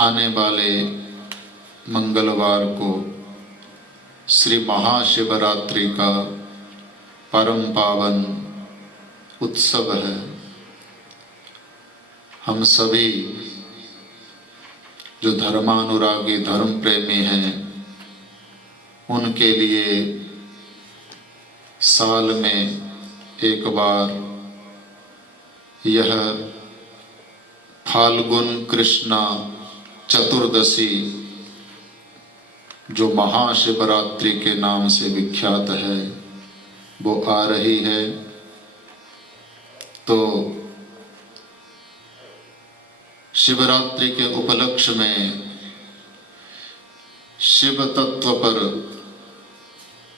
आने वाले मंगलवार को श्री महाशिवरात्रि का परम पावन उत्सव है। हम सभी जो धर्मानुरागी धर्म प्रेमी हैं उनके लिए साल में एक बार यह फाल्गुन कृष्णा चतुर्दशी जो महाशिवरात्रि के नाम से विख्यात है वो आ रही है। तो शिवरात्रि के उपलक्ष्य में शिव तत्व पर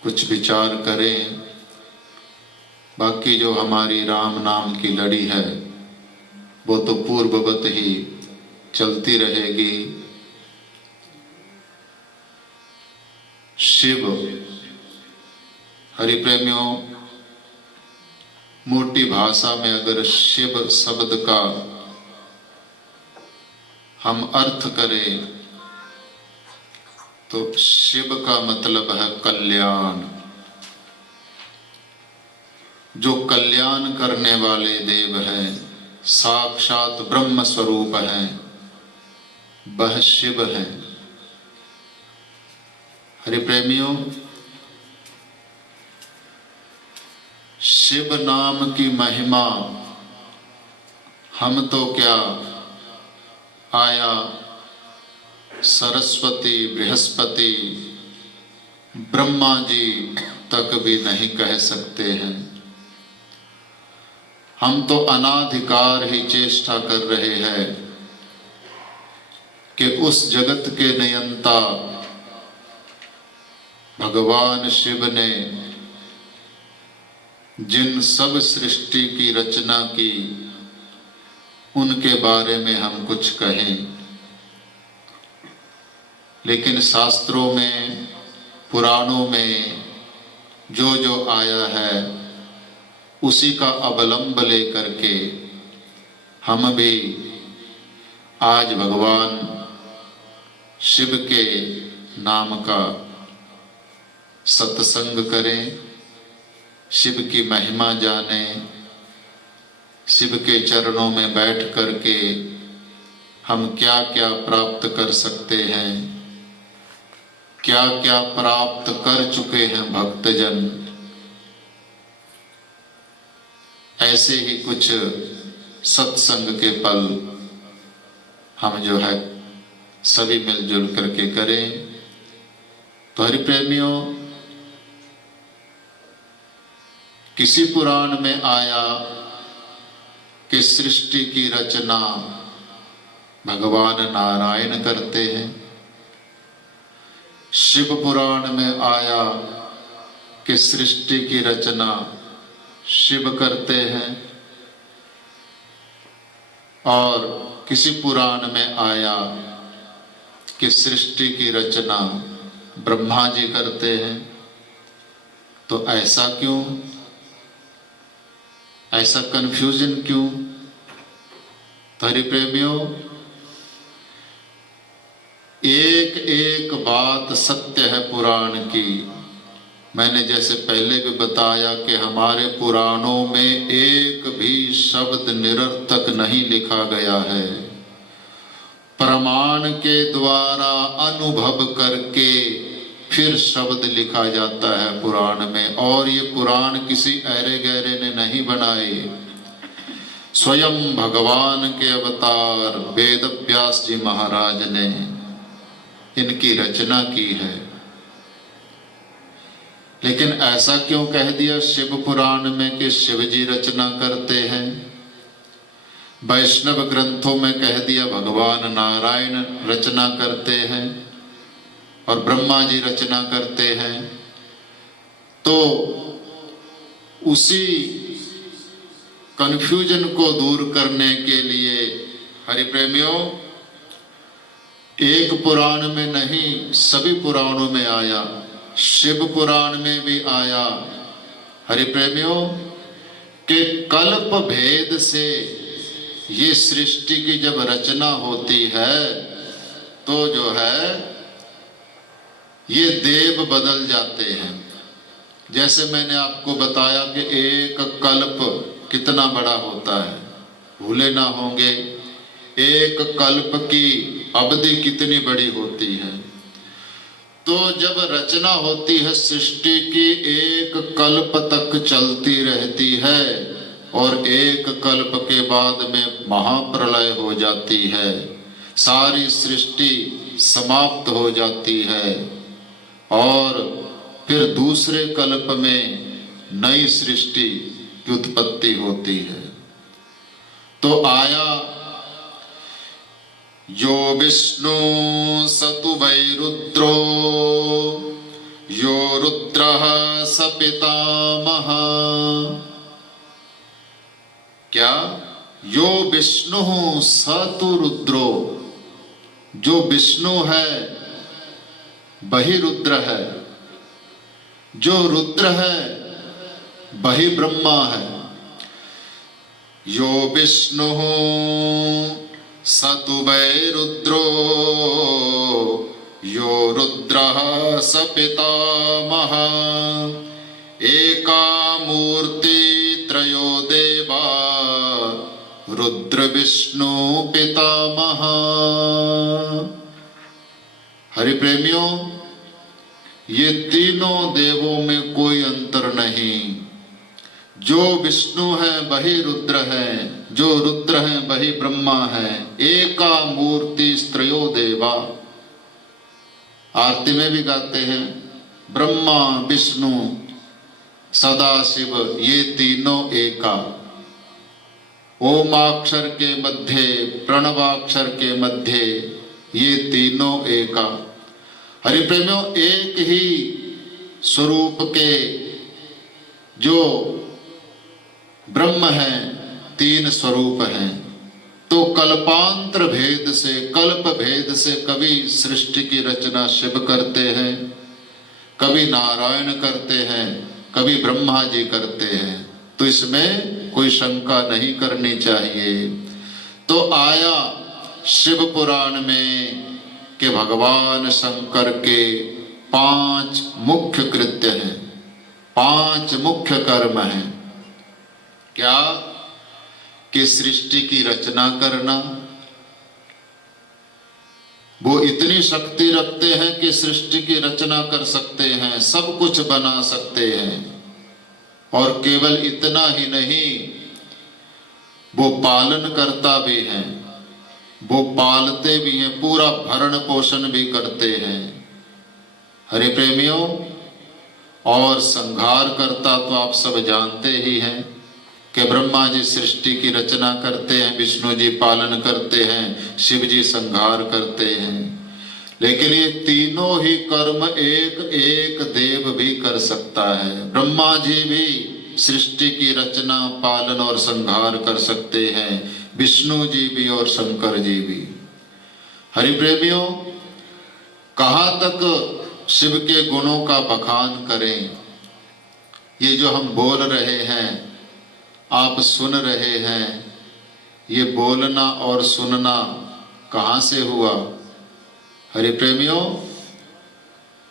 कुछ विचार करें। बाकी जो हमारी राम नाम की लड़ी है वो तो पूर्ववत ही चलती रहेगी। शिव हरिप्रेमियों, मोटी भाषा में अगर शिव शब्द का हम अर्थ करें तो शिव का मतलब है कल्याण। जो कल्याण करने वाले देव हैं, साक्षात ब्रह्म स्वरूप हैं, वह शिव हैं। हरिप्रेमियों, शिव नाम की महिमा हम तो क्या आया सरस्वती, बृहस्पति, ब्रह्मा जी तक भी नहीं कह सकते हैं। हम तो अनाधिकार ही चेष्टा कर रहे हैं कि उस जगत के नियंता भगवान शिव ने जिन सब सृष्टि की रचना की उनके बारे में हम कुछ कहें। लेकिन शास्त्रों में, पुराणों में जो जो आया है उसी का अवलंब लेकर के हम भी आज भगवान शिव के नाम का सत्संग करें, शिव की महिमा जानें। शिव के चरणों में बैठ करके हम क्या क्या प्राप्त कर सकते हैं, क्या क्या प्राप्त कर चुके हैं भक्तजन, ऐसे ही कुछ सत्संग के पल हम जो है सभी मिलजुल करके करें। तो हरिप्रेमियों, किसी पुराण में आया कि सृष्टि की रचना भगवान नारायण करते हैं। शिव पुराण में आया कि सृष्टि की रचना शिव करते हैं। और किसी पुराण में आया कि सृष्टि की रचना ब्रह्मा जी करते हैं। तो ऐसा क्यों, ऐसा कंफ्यूजन क्यों? तो हरिप्रेमियों, एक एक बात सत्य है पुराण की। मैंने जैसे पहले भी बताया कि हमारे पुराणों में एक भी शब्द निरर्थक नहीं लिखा गया है। प्रमाण के द्वारा अनुभव करके फिर शब्द लिखा जाता है पुराण में। और ये पुराण किसी ऐरे गहरे ने नहीं बनाए, स्वयं भगवान के अवतार वेद व्यास जी महाराज ने इनकी रचना की है। लेकिन ऐसा क्यों कह दिया शिव पुराण में कि शिव जी रचना करते हैं? वैष्णव ग्रंथों में कह दिया भगवान नारायण रचना करते हैं और ब्रह्मा जी रचना करते हैं। तो उसी कन्फ्यूजन को दूर करने के लिए हरिप्रेमियों, एक पुराण में नहीं सभी पुराणों में आया, शिव पुराण में भी आया हरिप्रेमियों कि कल्प भेद से ये सृष्टि की जब रचना होती है तो जो है ये देव बदल जाते हैं। जैसे मैंने आपको बताया कि एक कल्प कितना बड़ा होता है, भूले ना होंगे, एक कल्प की अवधि कितनी बड़ी होती है। तो जब रचना होती है सृष्टि की, एक कल्प तक चलती रहती है और एक कल्प के बाद में महाप्रलय हो जाती है, सारी सृष्टि समाप्त हो जाती है और फिर दूसरे कल्प में नई सृष्टि की उत्पत्ति होती है। तो आया यो विष्णु सतु वै रुद्रो यो रुद्रः स पितामह। क्या? यो विष्णु सतु रुद्रो, जो विष्णु है वही रुद्र है, जो रुद्र है वही ब्रह्मा है। यो विष्णु सतु वै रुद्रो यो रुद्रः स पितामह। एका मूर्ति त्रयो देवा रुद्र विष्णु पितामह। हरि प्रेमियों, ये तीनों देवों में कोई अंतर नहीं। जो विष्णु है वही रुद्र है, जो रुद्र है वही ब्रह्मा है। एका मूर्ति त्रयो देवा, आरती में भी गाते हैं, ब्रह्मा विष्णु सदाशिव ये तीनों एका। ओमाक्षर के मध्य, प्रणवाक्षर के मध्य ये तीनों एका। हरि प्रेमियों, एक ही स्वरूप के जो ब्रह्म है, तीन स्वरूप हैं। तो कल्पांतर भेद से, कल्प भेद से कभी सृष्टि की रचना शिव करते हैं, कभी नारायण करते हैं, कभी ब्रह्मा जी करते हैं। तो इसमें कोई शंका नहीं करनी चाहिए। तो आया शिव पुराण में कि भगवान शंकर के 5 मुख्य कृत्य हैं, 5 मुख्य कर्म हैं। क्या? कि सृष्टि की रचना करना। वो इतनी शक्ति रखते हैं कि सृष्टि की रचना कर सकते हैं, सब कुछ बना सकते हैं। और केवल इतना ही नहीं, वो पालन करता भी हैं, वो पालते भी हैं, पूरा भरण पोषण भी करते हैं। हरि प्रेमियों, और संहार करता तो आप सब जानते ही हैं कि ब्रह्मा जी सृष्टि की रचना करते हैं, विष्णु जी पालन करते हैं, शिव जी संहार करते हैं। लेकिन ये तीनों ही कर्म एक एक देव भी कर सकता है। ब्रह्मा जी भी सृष्टि की रचना, पालन और संहार कर सकते हैं, विष्णु जी भी और शंकर जी भी। हरि प्रेमियों, कहाँ तक शिव के गुणों का बखान करें। ये जो हम बोल रहे हैं, आप सुन रहे हैं, ये बोलना और सुनना कहाँ से हुआ? हरि प्रेमियों,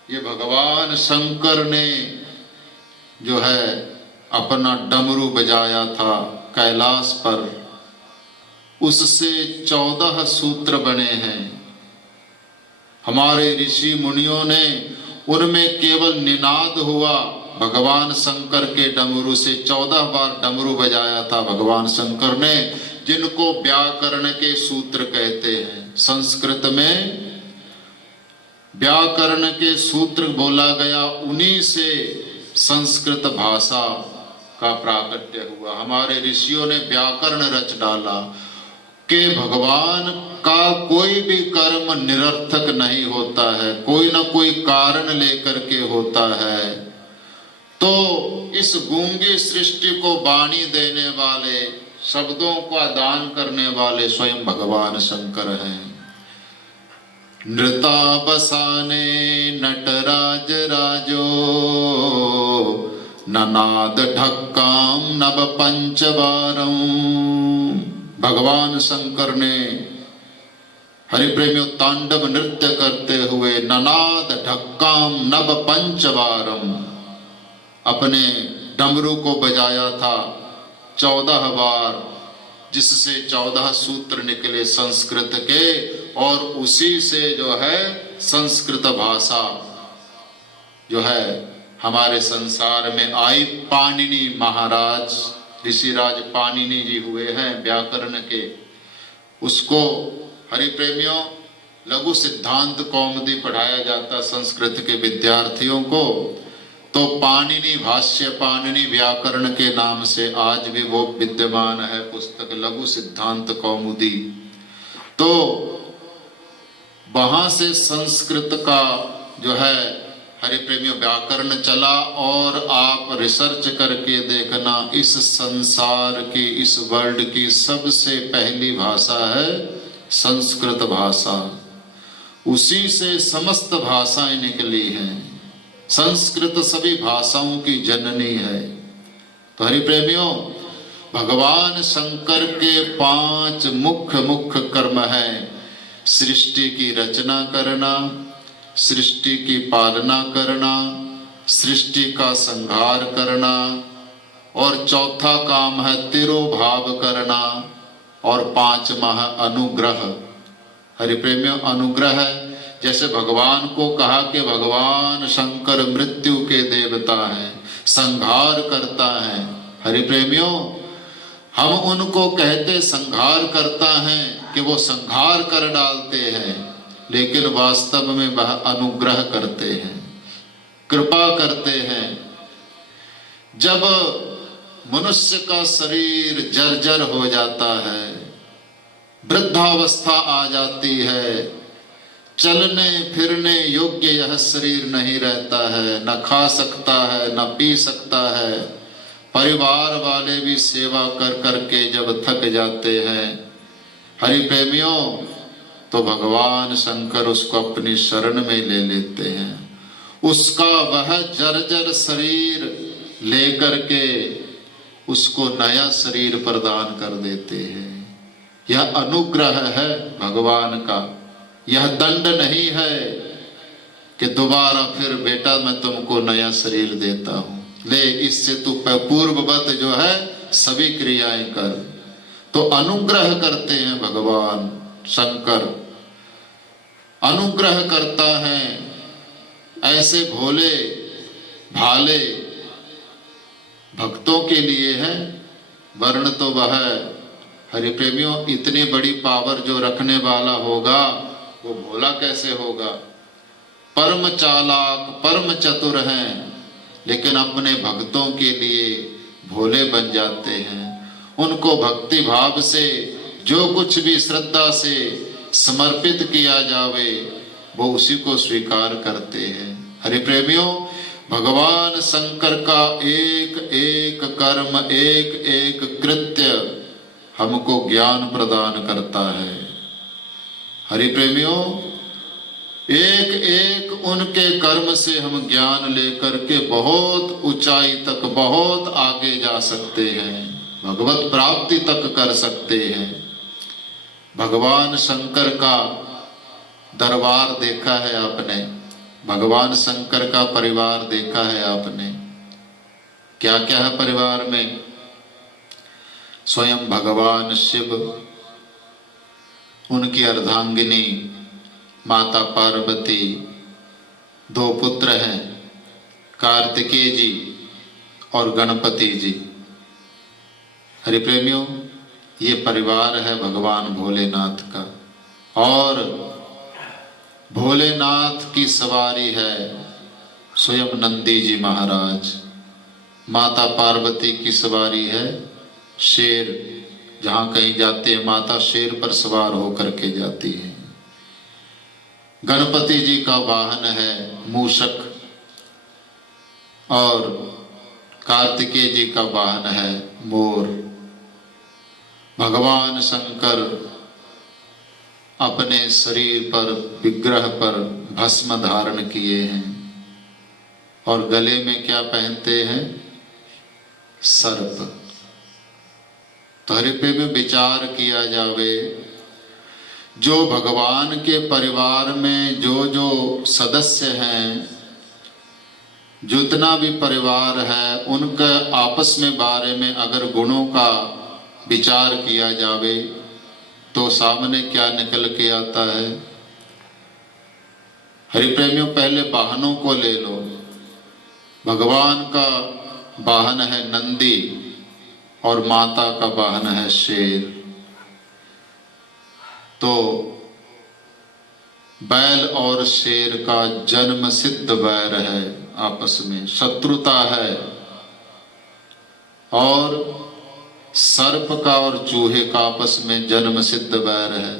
ये भगवान शंकर ने जो है अपना डमरू बजाया था कैलाश पर, उससे 14 सूत्र बने हैं। हमारे ऋषि मुनियों ने उनमें केवल निनाद हुआ, भगवान शंकर के डमरू से 14 बार डमरू बजाया था भगवान शंकर ने, जिनको व्याकरण के सूत्र कहते हैं। संस्कृत में व्याकरण के सूत्र बोला गया, उन्हीं से संस्कृत भाषा का प्राकट्य हुआ। हमारे ऋषियों ने व्याकरण रच डाला कि भगवान का कोई भी कर्म निरर्थक नहीं होता है, कोई ना कोई कारण लेकर के होता है। तो इस गूंगी सृष्टि को वाणी देने वाले, शब्दों का दान करने वाले स्वयं भगवान शंकर हैं। नृता बसाने नटराज राजो ननाद ढक्काम नव पंचवारम। भगवान शंकर ने, हरि प्रेमियों, तांडव नृत्य करते हुए ननाद ढक्काम नव पंचवारम, अपने डमरू को बजाया था 14 बार, जिससे 14 सूत्र निकले संस्कृत के, और उसी से जो है संस्कृत भाषा जो है हमारे संसार में आई। पाणिनि महाराज, ऋषिराज पाणिनि जी हुए हैं व्याकरण के, उसको हरि प्रेमियों लघु सिद्धांत कौमुदी पढ़ाया जाता संस्कृत के विद्यार्थियों को, तो पाणिनि भाष्य, पाणिनि व्याकरण के नाम से आज भी वो विद्यमान है पुस्तक लघु सिद्धांत कौमुदी। तो वहां से संस्कृत का जो है हरि प्रेमियों व्याकरण चला, और आप रिसर्च करके देखना, इस संसार की, इस वर्ल्ड की सबसे पहली भाषा है संस्कृत भाषा। उसी से समस्त भाषाएं निकली हैं। संस्कृत सभी भाषाओं की जननी है। तो हरि प्रेमियों, भगवान शंकर के 5 मुख्य कर्म हैं। सृष्टि की रचना करना, सृष्टि की पालना करना, सृष्टि का संहार करना, और चौथा काम है तिरोभाव करना, और 5वां है अनुग्रह। हरि प्रेमियों, अनुग्रह है, जैसे भगवान को कहा कि भगवान शंकर मृत्यु के देवता हैं, संहार करता है। हरि प्रेमियों, हम उनको कहते संहार करता है कि वो संहार कर डालते हैं, लेकिन वास्तव में वह अनुग्रह करते हैं, कृपा करते हैं। जब मनुष्य का शरीर जर्जर हो जाता है, वृद्धावस्था आ जाती है, चलने फिरने योग्य यह शरीर नहीं रहता है, न खा सकता है, न पी सकता है, परिवार वाले भी सेवा कर करके जब थक जाते हैं, हरि प्रेमियों, तो भगवान शंकर उसको अपनी शरण में ले लेते हैं। उसका वह जर्जर शरीर लेकर के उसको नया शरीर प्रदान कर देते हैं। यह अनुग्रह है भगवान का, यह दंड नहीं है कि दोबारा फिर बेटा मैं तुमको नया शरीर देता हूं, ले इससे तू पूर्ववत जो है सभी क्रियाएं कर। तो अनुग्रह करते हैं भगवान शंकर, अनुग्रह करता है ऐसे भोले भाले भक्तों के लिए है। वर्ण तो वह हरि प्रेमियों इतनी बड़ी पावर जो रखने वाला होगा वो भोला कैसे होगा। परम चालाक परम चतुर हैं, लेकिन अपने भक्तों के लिए भोले बन जाते हैं। उनको भक्ति भाव से जो कुछ भी श्रद्धा से समर्पित किया जावे वो उसी को स्वीकार करते हैं। हरि प्रेमियों, भगवान शंकर का एक एक कर्म, एक एक कृत्य हमको ज्ञान प्रदान करता है। हरि प्रेमियों, एक एक उनके कर्म से हम ज्ञान लेकर के बहुत ऊंचाई तक, बहुत आगे जा सकते हैं, भगवत प्राप्ति तक कर सकते हैं। भगवान शंकर का दरबार देखा है आपने, भगवान शंकर का परिवार देखा है आपने, क्या क्या है परिवार में। स्वयं भगवान शिव, उनकी अर्धांगिनी माता पार्वती, 2 पुत्र हैं कार्तिकेय जी और गणपति जी। हरि प्रेमियों, ये परिवार है भगवान भोलेनाथ का। और भोलेनाथ की सवारी है स्वयं नंदी जी महाराज, माता पार्वती की सवारी है शेर। जहां कहीं जाते हैं माता शेर पर सवार होकर के जाती है। गणपति जी का वाहन है मूषक और कार्तिकेय जी का वाहन है मोर। भगवान शंकर अपने शरीर पर, विग्रह पर भस्म धारण किए हैं और गले में क्या पहनते हैं, सर्प। तो हरि पे में विचार किया जावे, जो भगवान के परिवार में जो जो सदस्य हैं, जितना भी परिवार है, उनके आपस में बारे में अगर गुणों का विचार किया जावे तो सामने क्या निकल के आता है। हरिप्रेमियों, पहले वाहनों को ले लो। भगवान का वाहन है नंदी और माता का वाहन है शेर। तो बैल और शेर का जन्म सिद्ध वैर है, आपस में शत्रुता है। और सर्प का और चूहे का आपस में जन्म सिद्ध वैर है।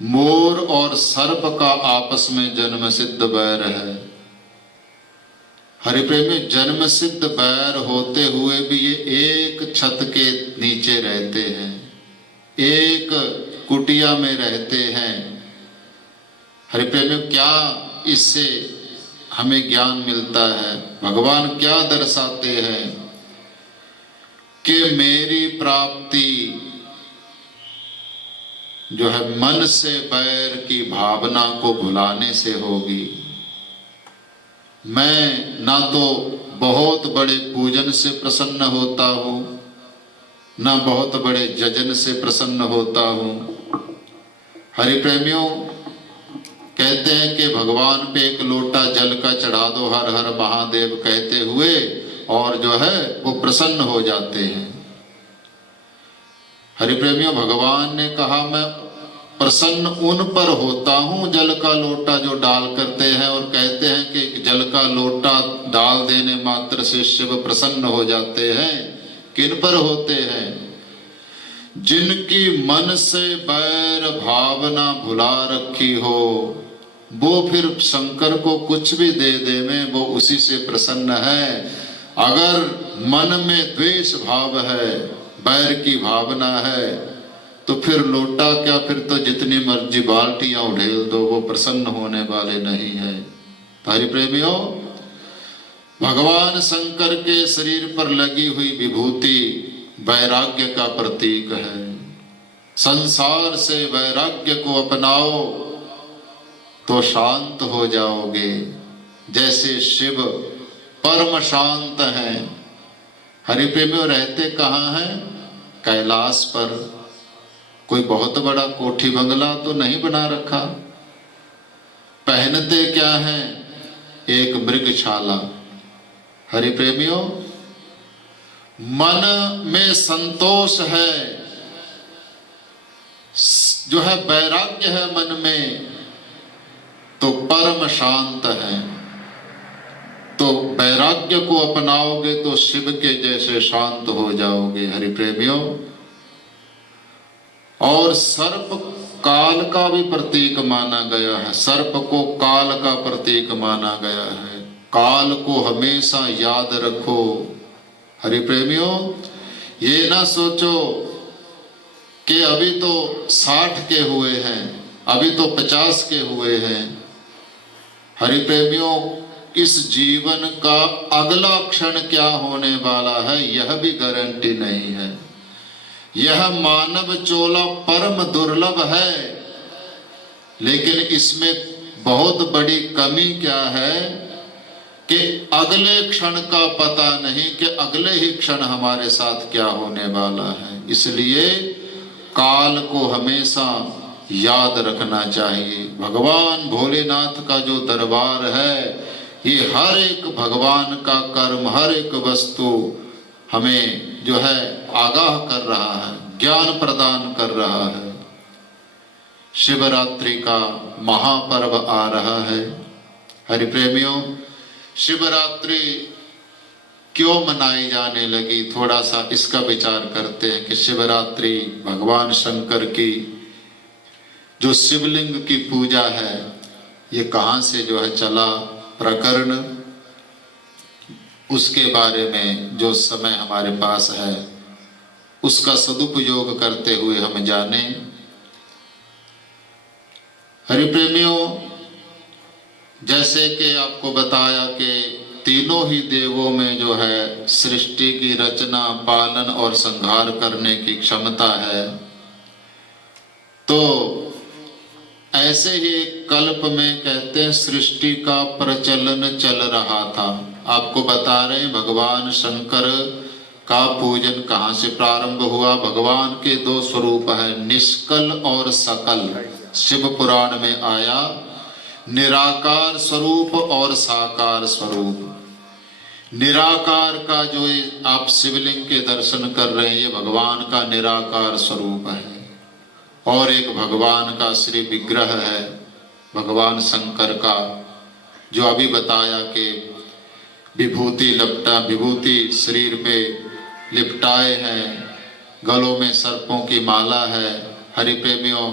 मोर और सर्प का आपस में जन्म सिद्ध वैर है। हरिप्रेमी, जन्म सिद्ध वैर होते हुए भी ये एक छत के नीचे रहते हैं, एक कुटिया में रहते हैं। हरिप्रेमी, क्या इससे हमें ज्ञान मिलता है? भगवान क्या दर्शाते हैं कि मेरी प्राप्ति जो है मन से बैर की भावना को भुलाने से होगी। मैं ना तो बहुत बड़े पूजन से प्रसन्न होता हूँ, ना बहुत बड़े जजन से प्रसन्न होता हूँ। हरिप्रेमियों, कहते हैं कि भगवान पे एक लोटा जल का चढ़ा दो हर हर महादेव कहते हुए, और जो है वो प्रसन्न हो जाते हैं। हरिप्रेमियों, भगवान ने कहा मैं प्रसन्न उन पर होता हूं जल का लोटा जो डाल करते हैं, और कहते हैं कि जल का लोटा डाल देने मात्र से शिव प्रसन्न हो जाते हैं। किन पर होते हैं? जिनकी मन से बैर भावना भुला रखी हो, वो फिर शंकर को कुछ भी दे देवे वो उसी से प्रसन्न है। अगर मन में द्वेष भाव है, बैर की भावना है, तो फिर लोटा क्या, फिर तो जितनी मर्जी बाल्टियां उड़ेल दो वो प्रसन्न होने वाले नहीं है। हरिप्रेमियों, भगवान शंकर के शरीर पर लगी हुई विभूति वैराग्य का प्रतीक है। संसार से वैराग्य को अपनाओ तो शांत हो जाओगे। जैसे शिव परम शांत हैं। हरिप्रेमियों, रहते कहाँ हैं? कैलाश पर। कोई बहुत बड़ा कोठी बंगला तो नहीं बना रखा। पहनते क्या है? एक मृगशाला। हरिप्रेमियों, मन में संतोष है, जो है वैराग्य है मन में, तो परम शांत है। तो वैराग्य को अपनाओगे तो शिव के जैसे शांत हो जाओगे। हरिप्रेमियों, और सर्प काल का भी प्रतीक माना गया है। सर्प को काल का प्रतीक माना गया है। काल को हमेशा याद रखो। हरिप्रेमियों, ये ना सोचो कि अभी तो 60 के हुए हैं, अभी तो 50 के हुए हैं। हरिप्रेमियों, इस जीवन का अगला क्षण क्या होने वाला है यह भी गारंटी नहीं है। यह मानव चोला परम दुर्लभ है, लेकिन इसमें बहुत बड़ी कमी क्या है कि अगले क्षण का पता नहीं कि अगले ही क्षण हमारे साथ क्या होने वाला है। इसलिए काल को हमेशा याद रखना चाहिए। भगवान भोलेनाथ का जो दरबार है, ये हर एक भगवान का कर्म, हर एक वस्तु हमें जो है आगाह कर रहा है, ज्ञान प्रदान कर रहा है। शिवरात्रि का महापर्व आ रहा है। हरिप्रेमियों, शिवरात्रि क्यों मनाई जाने लगी, थोड़ा सा इसका विचार करते हैं कि शिवरात्रि भगवान शंकर की जो शिवलिंग की पूजा है, ये कहाँ से जो है चला प्रकरण, उसके बारे में जो समय हमारे पास है उसका सदुपयोग करते हुए हम जाने। हरिप्रेमियों, जैसे कि आपको बताया कि तीनों ही देवों में जो है सृष्टि की रचना, पालन और संहार करने की क्षमता है, तो ऐसे ही कल्प में कहते हैं सृष्टि का प्रचलन चल रहा था। आपको बता रहे हैं भगवान शंकर का पूजन कहाँ से प्रारंभ हुआ। भगवान के दो स्वरूप है, निष्कल और सकल। शिव पुराण में आया निराकार स्वरूप और साकार स्वरूप। निराकार का जो आप शिवलिंग के दर्शन कर रहे हैं, ये भगवान का निराकार स्वरूप है। और एक भगवान का श्री विग्रह है, भगवान शंकर का, जो अभी बताया कि विभूति शरीर पे लिपटाए हैं, गलों में सर्पों की माला है। हरि प्रेमियों,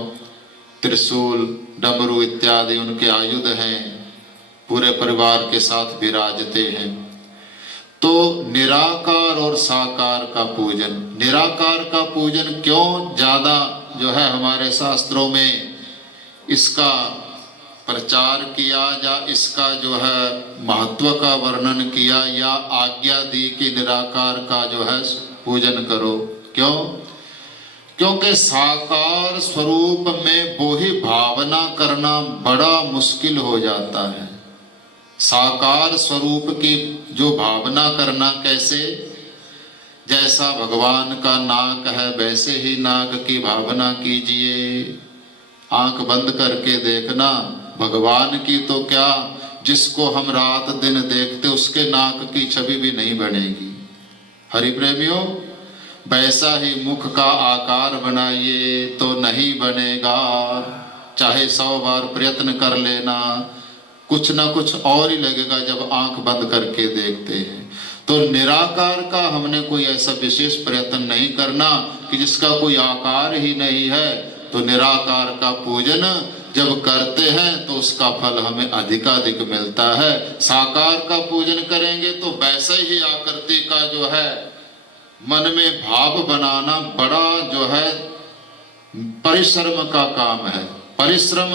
त्रिशूल, डमरू इत्यादि उनके आयुध हैं, पूरे परिवार के साथ विराजते हैं। तो निराकार और साकार का पूजन, निराकार का पूजन क्यों ज्यादा जो है हमारे शास्त्रों में इसका प्रचार किया, या इसका जो है महत्व का वर्णन किया, या आज्ञा दी कि निराकार का जो है पूजन करो। क्यों? क्योंकि साकार स्वरूप में वो ही भावना करना बड़ा मुश्किल हो जाता है। साकार स्वरूप की जो भावना करना कैसे, जैसा भगवान का नाक है वैसे ही नाक की भावना कीजिए। आंख बंद करके देखना, भगवान की तो क्या, जिसको हम रात दिन देखते उसके नाक की छवि भी नहीं बनेगी। हरि प्रेमियों, वैसा ही मुख का आकार बनाइए तो नहीं बनेगा। चाहे 100 बार प्रयत्न कर लेना, कुछ ना कुछ और ही लगेगा जब आंख बंद करके देखते हैं। तो निराकार का हमने कोई ऐसा विशेष प्रयत्न नहीं करना कि जिसका कोई आकार ही नहीं है। तो निराकार का पूजन जब करते हैं तो उसका फल हमें अधिकाधिक मिलता है। साकार का पूजन करेंगे तो वैसे ही आकृति का जो है मन में भाव बनाना बड़ा जो है परिश्रम का काम है। परिश्रम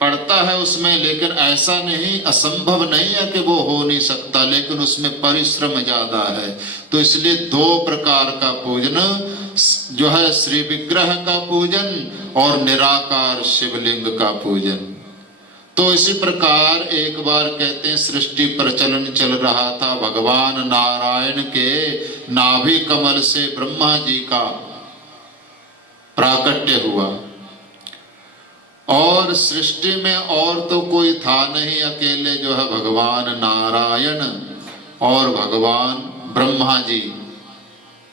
पड़ता है उसमें, लेकिन ऐसा नहीं, असंभव नहीं है कि वो हो नहीं सकता, लेकिन उसमें परिश्रम ज्यादा है। तो इसलिए 2 प्रकार का पूजन जो है, श्री विग्रह का पूजन और निराकार शिवलिंग का पूजन। तो इसी प्रकार एक बार कहते हैं सृष्टि प्रचलन चल रहा था। भगवान नारायण के नाभि कमल से ब्रह्मा जी का प्राकट्य हुआ, और सृष्टि में और तो कोई था नहीं, अकेले जो है भगवान नारायण और भगवान ब्रह्मा जी।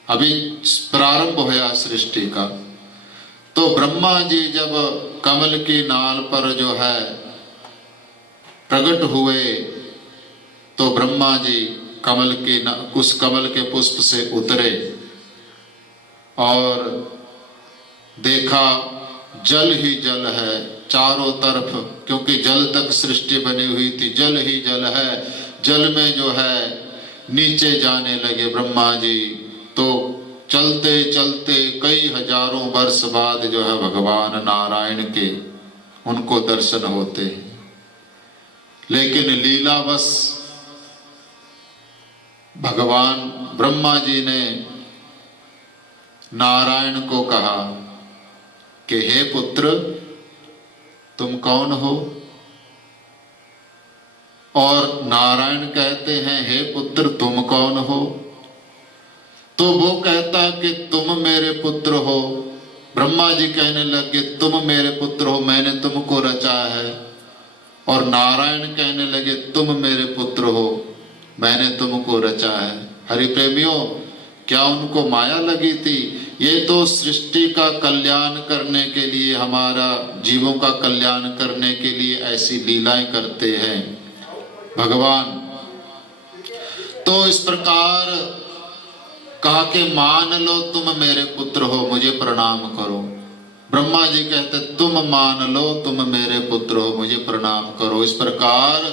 अभी प्रारंभ हुआ सृष्टि का। तो ब्रह्मा जी जब कमल की नाल पर जो है प्रकट हुए, तो ब्रह्मा जी उस कमल के पुष्प से उतरे और देखा जल ही जल है चारों तरफ, क्योंकि जल तक सृष्टि बनी हुई थी, जल ही जल है। जल में जो है नीचे जाने लगे ब्रह्मा जी। तो चलते चलते कई हजारों वर्ष बाद जो है भगवान नारायण के उनको दर्शन होते हैं। लेकिन लीलावश भगवान ब्रह्मा जी ने नारायण को कहा कि हे पुत्र, तुम कौन हो? और नारायण कहते हैं हे पुत्र तुम कौन हो? तो वो कहता कि तुम मेरे पुत्र हो। ब्रह्मा जी कहने लगे तुम मेरे पुत्र हो, मैंने तुमको रचा है। और नारायण कहने लगे तुम मेरे पुत्र हो, मैंने तुमको रचा है। हरि प्रेमियों, क्या उनको माया लगी थी? ये तो सृष्टि का कल्याण करने के लिए, हमारा जीवों का कल्याण करने के लिए ऐसी लीलाएं करते हैं भगवान। तो इस प्रकार कहा कि मान लो तुम मेरे पुत्र हो, मुझे प्रणाम करो। ब्रह्मा जी कहते तुम मान लो तुम मेरे पुत्र हो, मुझे प्रणाम करो। इस प्रकार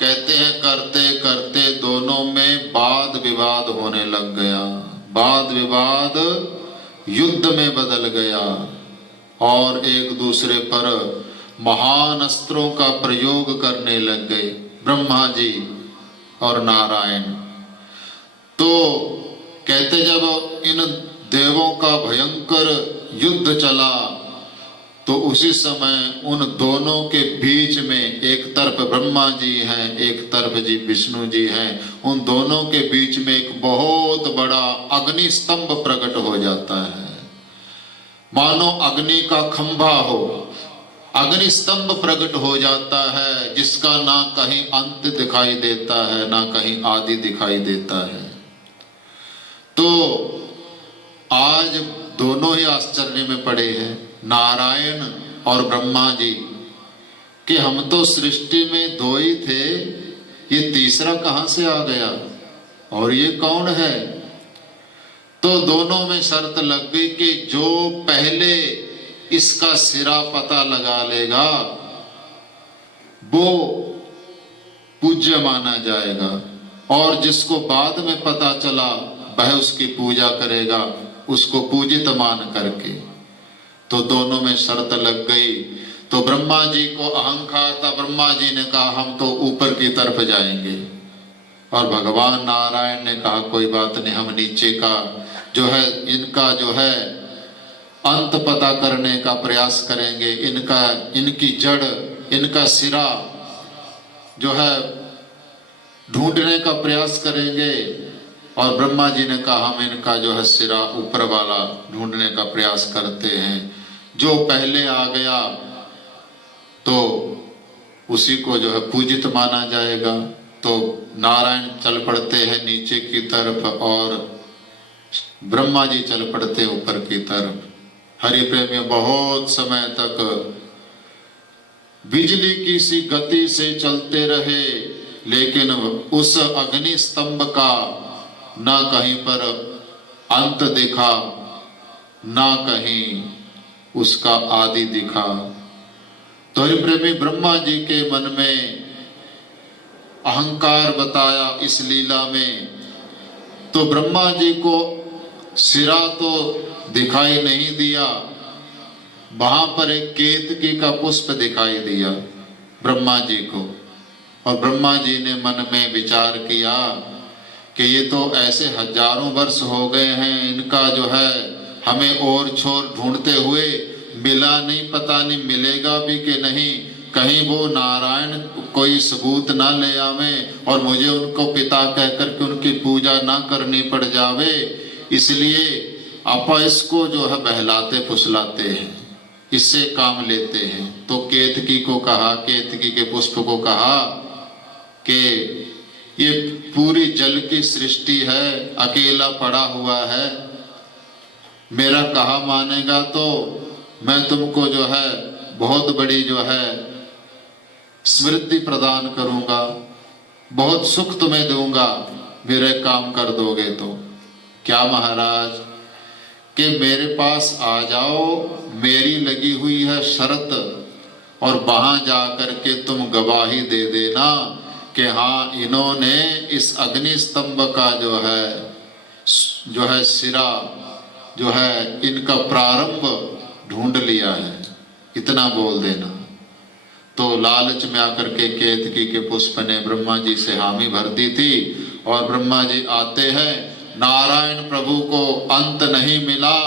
कहते हैं करते करते दोनों में वाद विवाद होने लग गया। वाद विवाद युद्ध में बदल गया और एक दूसरे पर महान अस्त्रों का प्रयोग करने लग गए ब्रह्मा जी और नारायण। तो कहते जब इन देवों का भयंकर युद्ध चला तो उसी समय उन दोनों के बीच में एक तरफ ब्रह्मा जी हैं, एक तरफ जी विष्णु जी हैं, उन दोनों के बीच में एक बहुत बड़ा अग्नि स्तंभ प्रकट हो जाता है, मानो अग्नि का खंभा हो। अग्नि स्तंभ प्रकट हो जाता है जिसका ना कहीं अंत दिखाई देता है ना कहीं आदि दिखाई देता है। तो आज दोनों ही आश्चर्य में पड़े हैं, नारायण और ब्रह्मा जी, कि हम तो सृष्टि में दो ही थे, ये तीसरा कहां से आ गया और ये कौन है। तो दोनों में शर्त लग गई कि जो पहले इसका सिरा पता लगा लेगा वो पूज्य माना जाएगा, और जिसको बाद में पता चला वह उसकी पूजा करेगा, उसको पूजित मान करके। तो दोनों में शर्त लग गई। तो ब्रह्मा जी को अहंकार था, ब्रह्मा जी ने कहा हम तो ऊपर की तरफ जाएंगे, और भगवान नारायण ने कहा कोई बात नहीं, हम नीचे का जो है, इनका जो है अंत पता करने का प्रयास करेंगे, इनकी जड़, इनका सिरा जो है ढूंढने का प्रयास करेंगे। और ब्रह्मा जी ने कहा हम इनका जो है सिरा ऊपर वाला ढूंढने का प्रयास करते हैं, जो पहले आ गया तो उसी को जो है पूजित माना जाएगा। तो नारायण चल पड़ते हैं नीचे की तरफ और ब्रह्मा जी चल पड़ते ऊपर की तरफ। हरि प्रेमी बहुत समय तक बिजली की सी गति से चलते रहे, लेकिन उस अग्नि स्तंभ का ना कहीं पर अंत दिखा ना कहीं उसका आदि दिखा। तो हरि प्रेमी ब्रह्मा जी के मन में अहंकार बताया इस लीला में। तो ब्रह्मा जी को सिरा तो दिखाई नहीं दिया, वहां पर एक केतकी का पुष्प दिखाई दिया ब्रह्मा जी को। और ब्रह्मा जी ने मन में विचार किया कि ये तो ऐसे हजारों वर्ष हो गए हैं, इनका जो है हमें और छोर ढूंढते हुए मिला नहीं, पता नहीं मिलेगा भी कि नहीं, कहीं वो नारायण कोई सबूत ना ले आवे और मुझे उनको पिता कहकर के उनकी पूजा ना करनी पड़ जावे। इसलिए आप इसको जो है बहलाते फुसलाते हैं, इससे काम लेते हैं। तो केतकी को कहा, केतकी के पुष्प को कहा कि ये पूरी जल की सृष्टि है, अकेला पड़ा हुआ है, मेरा कहा मानेगा तो मैं तुमको जो है बहुत बड़ी जो है समृद्धि प्रदान करूंगा, बहुत सुख तुम्हें दूंगा, मेरे काम कर दोगे तो। क्या महाराज कि मेरे पास आ जाओ, मेरी लगी हुई है शर्त, और वहां जाकर के तुम गवाही दे देना कि हाँ इन्होंने इस अग्नि स्तंभ का जो है सिरा जो है इनका प्रारंभ ढूंढ लिया है, इतना बोल देना। तो लालच में आकर के केतकी के पुष्प ने ब्रह्मा जी से हामी भर दी थी। और ब्रह्मा जी आते हैं, नारायण प्रभु को अंत नहीं मिला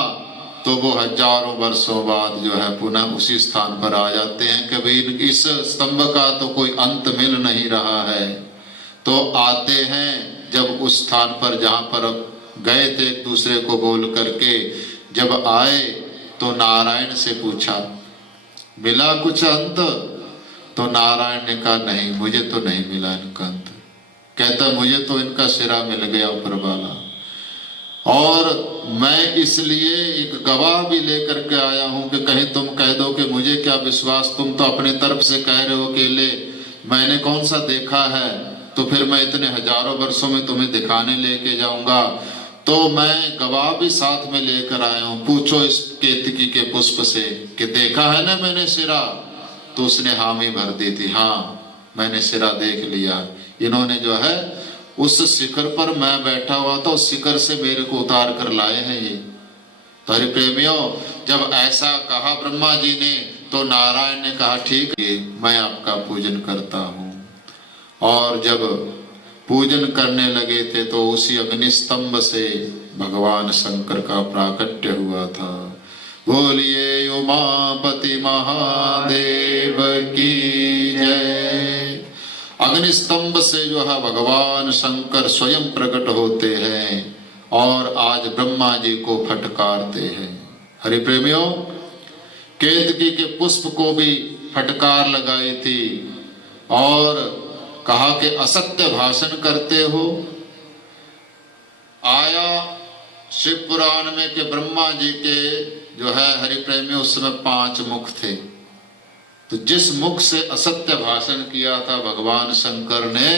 तो वो हजारों वर्षों बाद जो है पुनः उसी स्थान पर आ जाते हैं कि भाई इस स्तंभ का तो कोई अंत मिल नहीं रहा है। तो आते हैं जब उस स्थान पर जहां पर गए थे एक दूसरे को बोल करके, जब आए तो नारायण से पूछा मिला कुछ अंत? तो नारायण ने कहा नहीं, मुझे तो नहीं मिला इनका अंत। कहता मुझे तो इनका सिरा मिल गया ऊपर वाला, और मैं इसलिए एक गवाह भी लेकर के आया हूं कि कहीं तुम कह दो कि मुझे क्या विश्वास, तुम तो अपने तरफ से कह रहे हो अकेले, मैंने कौन सा देखा है, तो फिर मैं इतने हजारों वर्षों में तुम्हें दिखाने लेके जाऊंगा। तो मैं गवाह भी साथ में लेकर आया हूं, पूछो इस केतकी के पुष्प से कि देखा है ना मैंने सिरा? तो उसने हामी भर दी थी, हाँ मैंने सिरा देख लिया। इन्होंने जो है उस शिखर पर मैं बैठा हुआ था, उस शिखर से मेरे को उतार कर लाए हैं ये। तो हरि प्रेमियों, जब ऐसा कहा ब्रह्मा जी ने तो नारायण ने कहा ठीक है, मैं आपका पूजन करता हूं। और जब पूजन करने लगे थे तो उसी अग्नि स्तंभ से भगवान शंकर का प्राकट्य हुआ था। बोलिए उमापति महादेव की जय। अग्निस्तंभ से जो है भगवान शंकर स्वयं प्रकट होते हैं और आज ब्रह्मा जी को फटकारते हैं। हरि प्रेमियों, केतकी के पुष्प को भी फटकार लगाई थी और कहा कि असत्य भाषण करते हो। आया शिव पुराण में कि ब्रह्मा जी के जो है हरि प्रेमियों उस समय 5 मुख थे। तो जिस मुख से असत्य भाषण किया था भगवान शंकर ने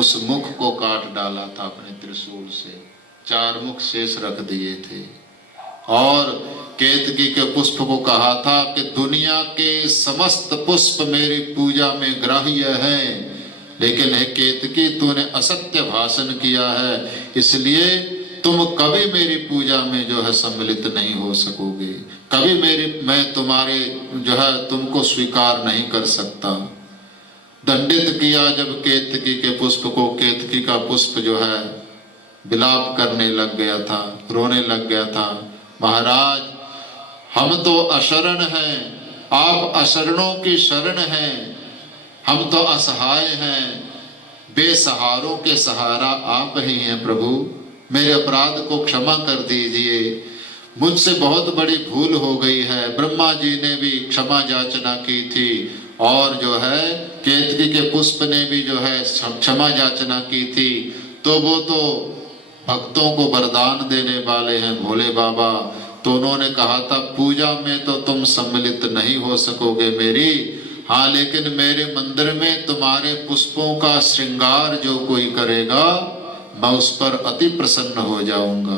उस मुख को काट डाला था अपने त्रिशूल से, 4 मुख शेष रख दिए थे। और केतकी के पुष्प को कहा था कि दुनिया के समस्त पुष्प मेरी पूजा में ग्राह्य हैं, लेकिन हे केतकी तूने असत्य भाषण किया है, इसलिए तुम कभी मेरी पूजा में जो है सम्मिलित नहीं हो सकोगे, कभी मैं तुम्हारे जो है तुमको स्वीकार नहीं कर सकता। दंडित किया जब केतकी के पुष्प को, केतकी का पुष्प जो है विलाप करने लग गया था, रोने लग गया था। महाराज हम तो अशरण हैं, आप अशरणों की शरण हैं, हम तो असहाय हैं, बेसहारों के सहारा आप ही हैं प्रभु, मेरे अपराध को क्षमा कर दीजिए, मुझसे बहुत बड़ी भूल हो गई है। ब्रह्मा जी ने भी क्षमा याचना की थी और जो है केतकी के पुष्प ने भी जो है क्षमा याचना की थी। तो वो तो भक्तों को वरदान देने वाले हैं भोले बाबा, तो उन्होंने कहा था पूजा में तो तुम सम्मिलित नहीं हो सकोगे मेरी, हाँ लेकिन मेरे मंदिर में तुम्हारे पुष्पों का श्रृंगार जो कोई करेगा मैं उस पर अति प्रसन्न हो जाऊंगा।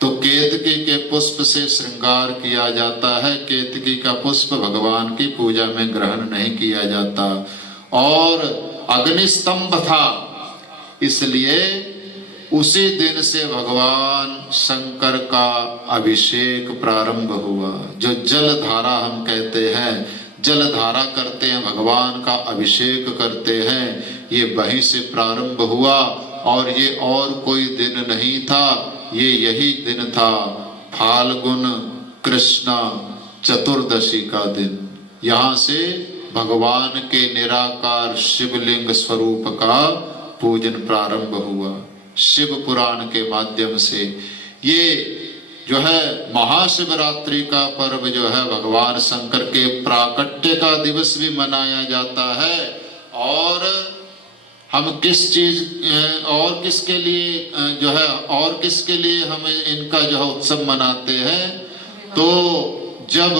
तो केतकी के पुष्प से श्रृंगार किया जाता है, केतकी का पुष्प भगवान की पूजा में ग्रहण नहीं किया जाता। और अग्निस्तंभ था, इसलिए उसी दिन से भगवान शंकर का अभिषेक प्रारंभ हुआ। जो जल धारा हम कहते हैं, जल धारा करते हैं, भगवान का अभिषेक करते हैं, ये वहीं से प्रारंभ हुआ। और ये और कोई दिन नहीं था, ये यही दिन था, फाल्गुन कृष्ण चतुर्दशी का दिन। यहाँ से भगवान के निराकार शिवलिंग स्वरूप का पूजन प्रारंभ हुआ शिव पुराण के माध्यम से। ये जो है महाशिवरात्रि का पर्व जो है भगवान शंकर के प्राकट्य का दिवस भी मनाया जाता है। और हम किस चीज और किसके लिए जो है और किसके लिए हम इनका जो है उत्सव मनाते हैं, तो जब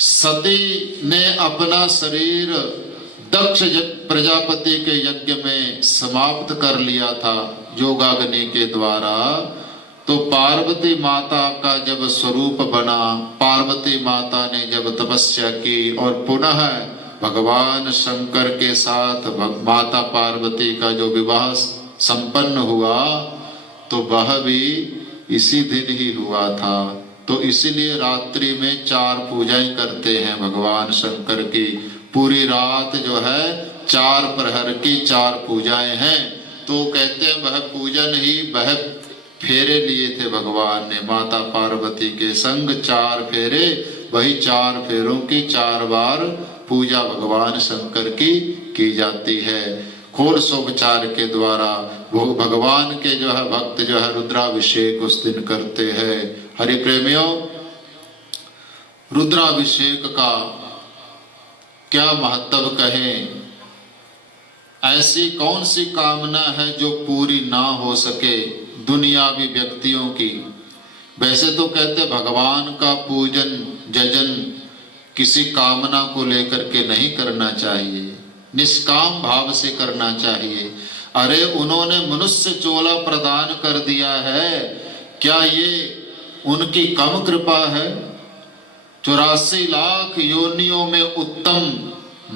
सती ने अपना शरीर दक्ष प्रजापति के यज्ञ में समाप्त कर लिया था योगाग्नि के द्वारा, तो पार्वती माता का जब स्वरूप बना, पार्वती माता ने जब तपस्या की और पुनः भगवान शंकर के साथ माता पार्वती का जो विवाह संपन्न हुआ, तो वह भी इसी दिन ही हुआ था। तो इसीलिए रात्रि में 4 पूजाएं करते हैं भगवान शंकर की। पूरी रात जो है 4 प्रहर की 4 पूजाएं हैं। तो कहते हैं वह पूजन ही वह फेरे लिए थे भगवान ने माता पार्वती के संग, 4 फेरे, वही 4 फेरों की 4 बार पूजा भगवान शंकर की जाती है। षोडशोपचार के द्वारा वो भगवान के जो है भक्त जो है रुद्राभिषेक उस दिन करते हैं। हरि प्रेमियों, रुद्राभिषेक का क्या महत्व कहें। ऐसी कौन सी कामना है जो पूरी ना हो सके दुनियावी व्यक्तियों की। वैसे तो कहते भगवान का पूजन जजन किसी कामना को लेकर के नहीं करना चाहिए, निष्काम भाव से करना चाहिए। अरे उन्होंने मनुष्य चोला प्रदान कर दिया है, क्या ये उनकी कम कृपा है। 84 लाख योनियों में उत्तम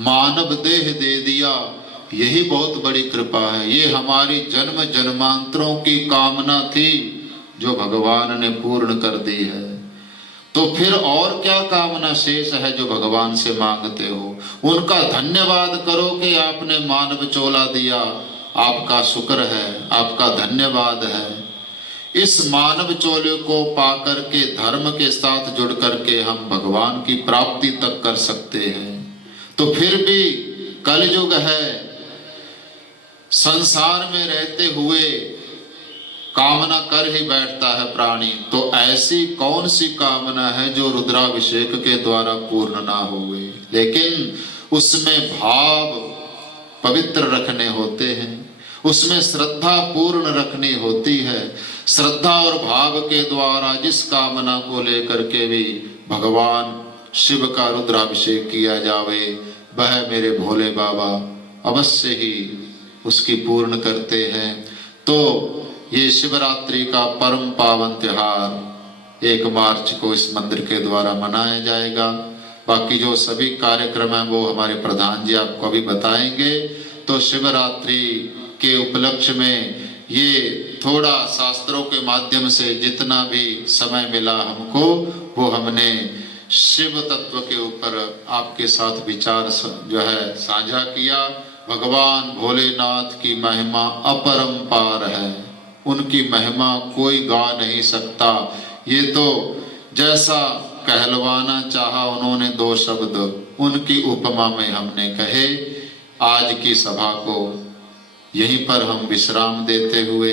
मानव देह दे दिया, यही बहुत बड़ी कृपा है। ये हमारी जन्म जन्मांतरों की कामना थी जो भगवान ने पूर्ण कर दी है। तो फिर और क्या कामना शेष है जो भगवान से मांगते हो। उनका धन्यवाद करो कि आपने मानव चोला दिया, आपका शुक्र है, आपका धन्यवाद है। इस मानव चोले को पाकर के धर्म के साथ जुड़ करके हम भगवान की प्राप्ति तक कर सकते हैं। तो फिर भी कलयुग है, संसार में रहते हुए कामना कर ही बैठता है प्राणी। तो ऐसी कौन सी कामना है जो रुद्राभिषेक के द्वारा पूर्ण ना हुए, लेकिन उसमें भाव पवित्र रखने होते हैं, उसमें श्रद्धा पूर्ण रखनी होती है। श्रद्धा और भाव के द्वारा जिस कामना को लेकर के भी भगवान शिव का रुद्राभिषेक किया जावे, वह मेरे भोले बाबा अवश्य ही उसकी पूर्ण करते हैं। तो ये शिवरात्रि का परम पावन त्योहार 1 मार्च को इस मंदिर के द्वारा मनाया जाएगा। बाकी जो सभी कार्यक्रम हैं वो हमारे प्रधान जी आपको अभी बताएंगे। तो शिवरात्रि के उपलक्ष्य में ये थोड़ा शास्त्रों के माध्यम से जितना भी समय मिला हमको, वो हमने शिव तत्व के ऊपर आपके साथ विचार जो है साझा किया। भगवान भोलेनाथ की महिमा अपरंपार है, उनकी महिमा कोई गा नहीं सकता। ये तो जैसा कहलवाना चाहा उन्होंने 2 शब्द उनकी उपमा में हमने कहे। आज की सभा को यहीं पर हम विश्राम देते हुए